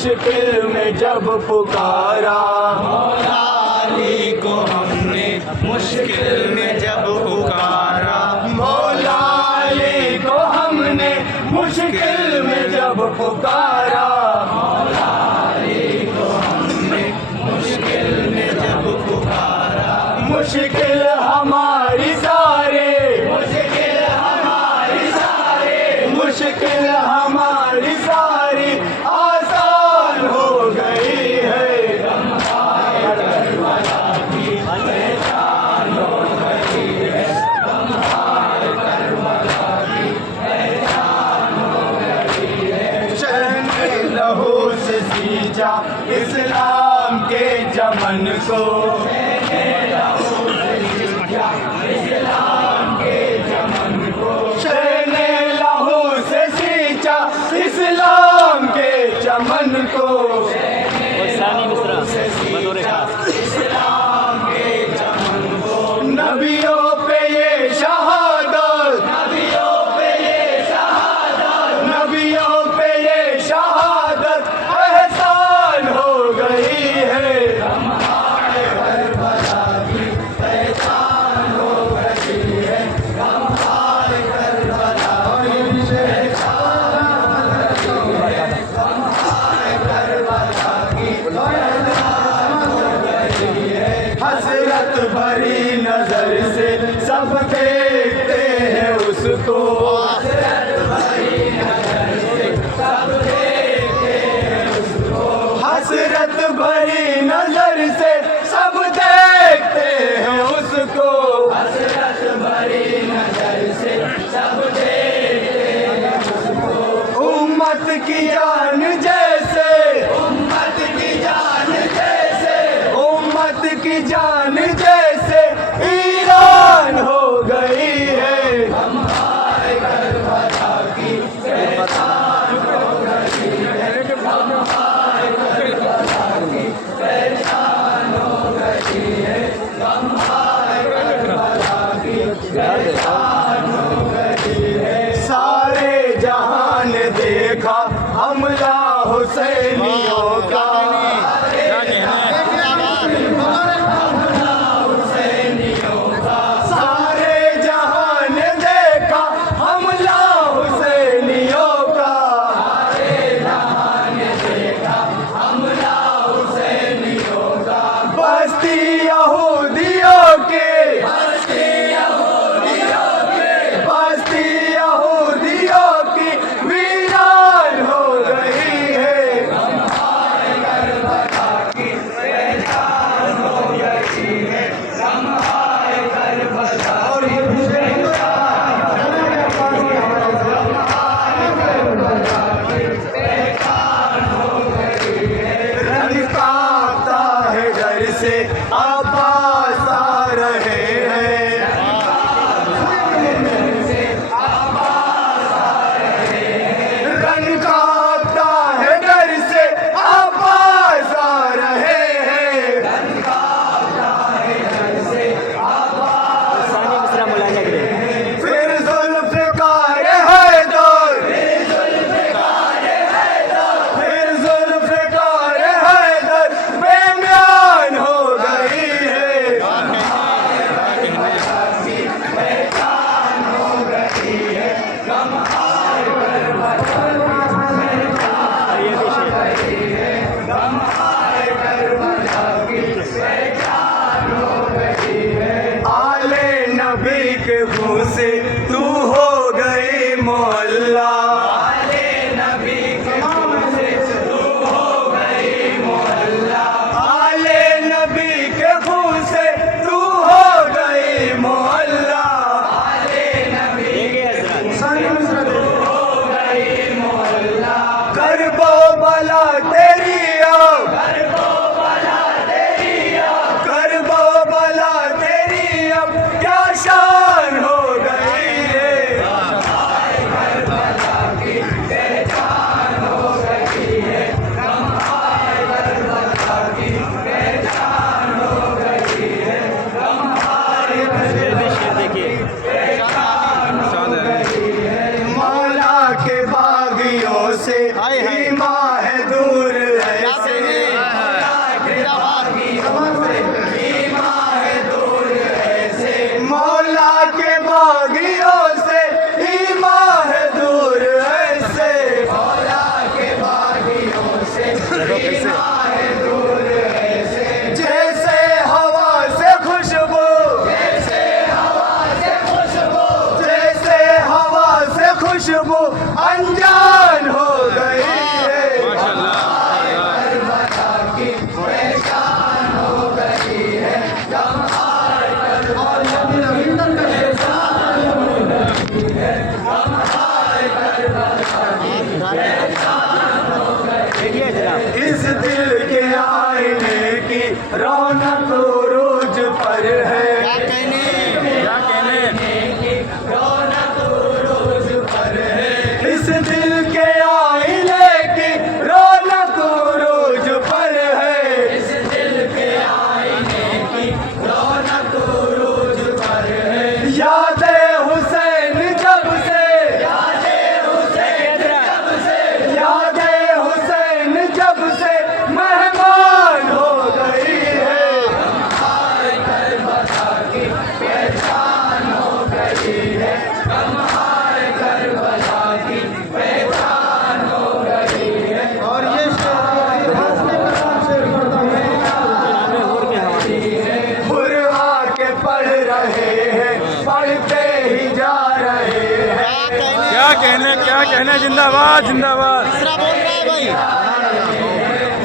मुश्किल में जब पुकारा, मौला अली को हमने मुश्किल में जब पुकारा, मौला अली को हमने मुश्किल में जब पुकारा, मौला अली को हमने मुश्किल में जब पुकारा। मुश्किल हमारी सारे, मुश्किल हमारी सारे, मुश्किल हमारी सारी आसान हो गई है। शहने लहू से सींचा इस्लाम के चमन को, शहने लहू से सींचा इस्लाम के चमन को, नबियों पे ये शहादत, नबियों पे ये शहादत, नबियों पे ये शहादत एहसान हो गई है। हसरत भरी नजर से सब देखते हैं उसको, हसरत भरी नजर से सब देखते हैं उसको, हसरत भरी नजर से सब देखते हैं उसको। उम्मत की जान जैसे, उम्मत की जान जैसे, उम्मत की जान जैसे ईरान हो गई है। हमारे करबला की पहचान हो गई है, हमारे करबला की पहचान हो गई है, हमारे करबला की पहचान हो गई है। सारे जहान देखा हमला हुसैनियों का, सारे जहान देखा हमला हुसैनियों का, हमला हुसैनियों का। बस्ती यहूदियों के, बस्ती यहूदियों के, बस्ती यहूदियों की वीरान हो गई है। हमारे करबला की पहचान हो गई है, हमारे करबला रंग कांपता है डर से अब्बास आ रहे हैं, रंग कांपता है डर से अब्बास आ रहे हैं। फिर जुल्फ़िकार हैदर, फिर जुल्फ़िकार हैदर बेम्यान हो गई है। दिल के आईने की रौनक रोज पर है। इस दिल के आईने की रौनक रोज पर है। इस दिल के आईने की रौनक रोज पर है। यादे हुसैन जब से, यादे हुसैन जब से, यादे हुसैन जब से मेहमान हो गई है। हाय करबला की पहचान हो गई है। हम हाय करबला की पहचान हो गई है। और ये बुरहा के पढ़ रहे हैं, पढ़ते ही जा रहे हैं। क्या कहने जिंदाबाद जिंदाबाद।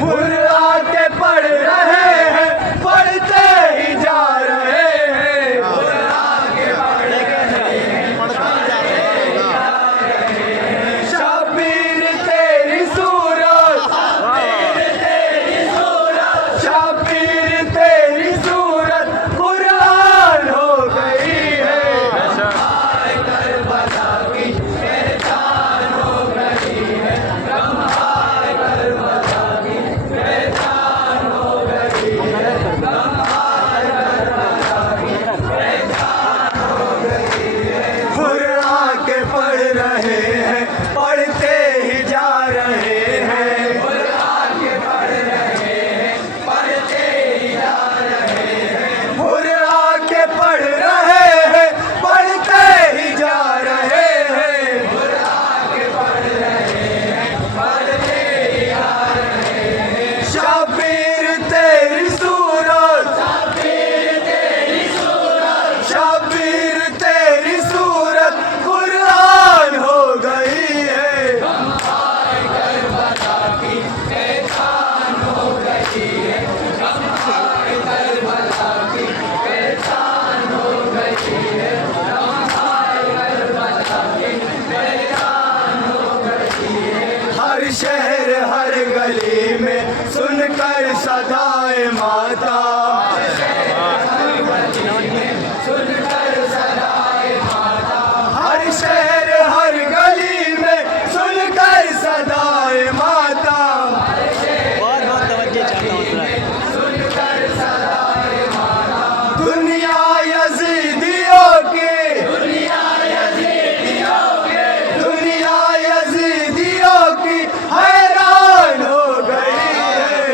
बुरहा के पढ़ रहे हैं, पढ़ते ही जा रहे हैं। शबीर तेरी सूरत, शबीर तेरी सूरत कुरान हो गई है। हाय करबला की पहचान हो गई है। हम हाय करबला की पहचान हो गई है। हम हाय करबला की पहचान हो गई है। बुरहा के पढ़ रहे हैं, पढ़ते ही जा रहे हैं। बुरहा के पढ़ रहे हैं, पढ़ते ही जा रहे हैं। बुरहा के पढ़ रहे हैं, पढ़ते ही जा रहे हैं। बुरहा के पढ़ रहे हैं, पढ़ते ही जा रहे हैं। शबीर तेरी सूरत, शबीर तेरी सूरत, शबीर तेरी सूरत कुरान हो गई है। हम हाय करबला की पहचान हो गई है। हम हाय करबला की पहचान हो गई है। हम हाय करबला की पहचान हो गई है। हर शहर हर गली में सुनकर सदाए माता, सुनकर सदाए माता, हर शहर हर गली में सुनकर सदाए माता। सुनकर सदाए माता। दुनिया यजीदियों की, दुनिया यजीदियों के, दुनिया यजीदियों की हैरान हो गई है।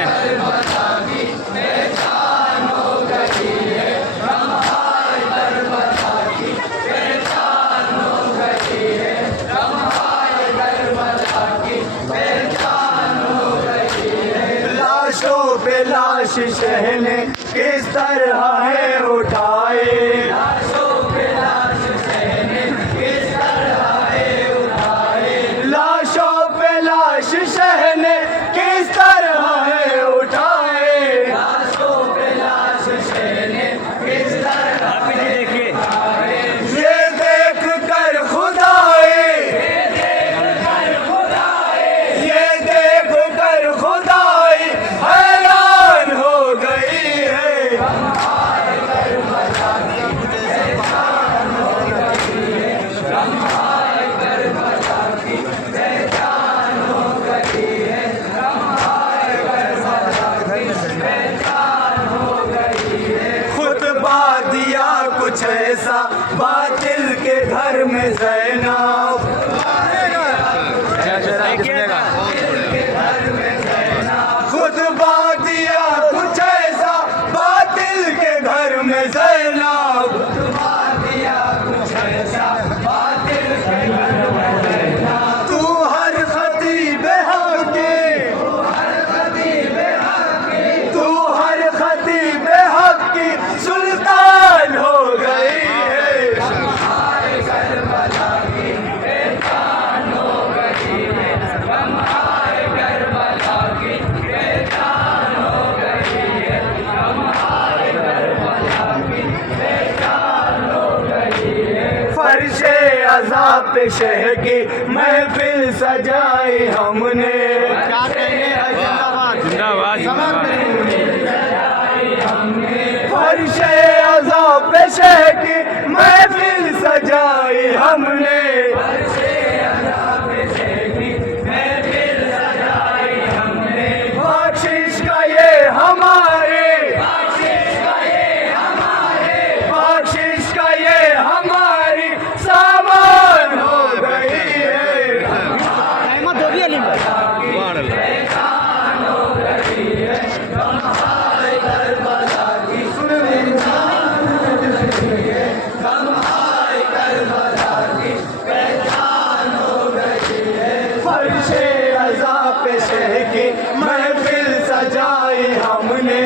करबला की पहचान हो गई है। हम हाय करबला की पहचान हो गई है। हम हाय करबला की पहचान हो गई है। लाशों पे लाश शहने किस तरह है उठाए। लाशों पे लाश सहने किस तरह है उठाए। लाशों पे लाश शहने किस तरह है उठाए। लाशों पे लाश सहने किस तरह है उठाए। ये देख कर खुदाए, ये देख कर खुदाई हैरान हो गई है। हाय करबला की पहचान हो गई है। हम हाय करबला की पहचान हो गई है। हम हाय करबला की पहचान हो गई है। खुतबा दिया कुछ ऐसा बातिल के घर में ज़ैनब, खुतबा दिया कुछ ऐसा बातिल के घर में ज़ैनब। दिया कुछ ऐसा बातिल के घर में रहना। तू हर खतीब हक की, तू हर खतीब हक की सुल्तान हो गई है। हाय करबला की पहचान हो गई है। हम हाय करबला की पहचान हो गई है। हम हाय करबला की पहचान हो गई है। फर्शे अज़ा पे शह की महफिल सजाई हमने, क्या कहने पेशे की महफिल सजाई हमने बख्शिश का ये हमारे बख्शिश का ये हमारी सामान हो गई है फर्शे अज़ा पे शह की महफिल सजाई हमने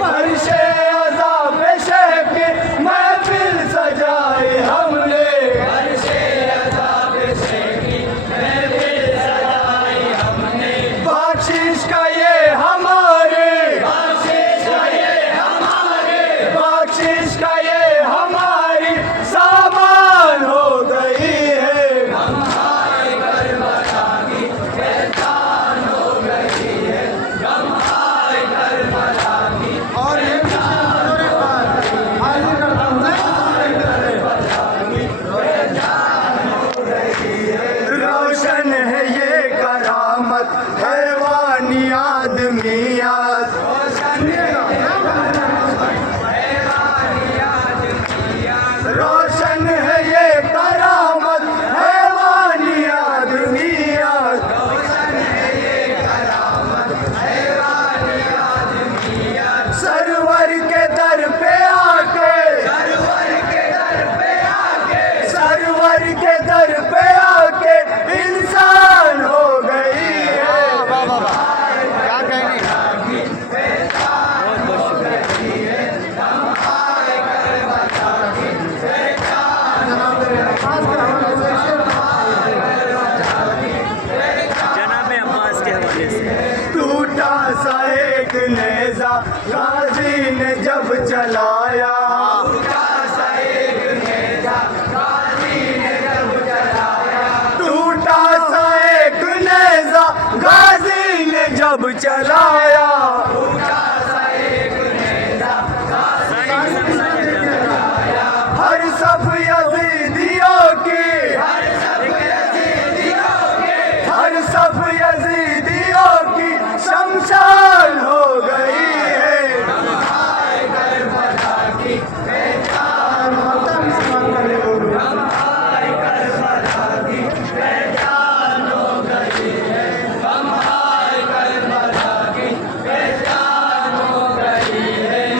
फर्शे अज़ा पे शह की महफिल सजाई हमने बख्शिश का ये हमारे बख्शिश का ये हमारी सामान हो गई है और ये रोशन है ये करामत हैवानी आदमियात रोशन है ये करामत हैवानी आदमियात सरवर के दर पे आके सरवर के दर पे आके इंसान हो गई है क्या कहने जनाब अब्बास के हवाले से टूटा सा एक नेजा गाजी ने जब चलाया टूटा सा एक नेजा गाजी ने जब चलाया हर सफ यजीदियों की हर सफ यजीदियों की शमशान हो गई है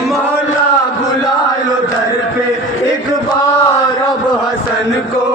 मौला बुला लो दर पे एक बार अब हसन को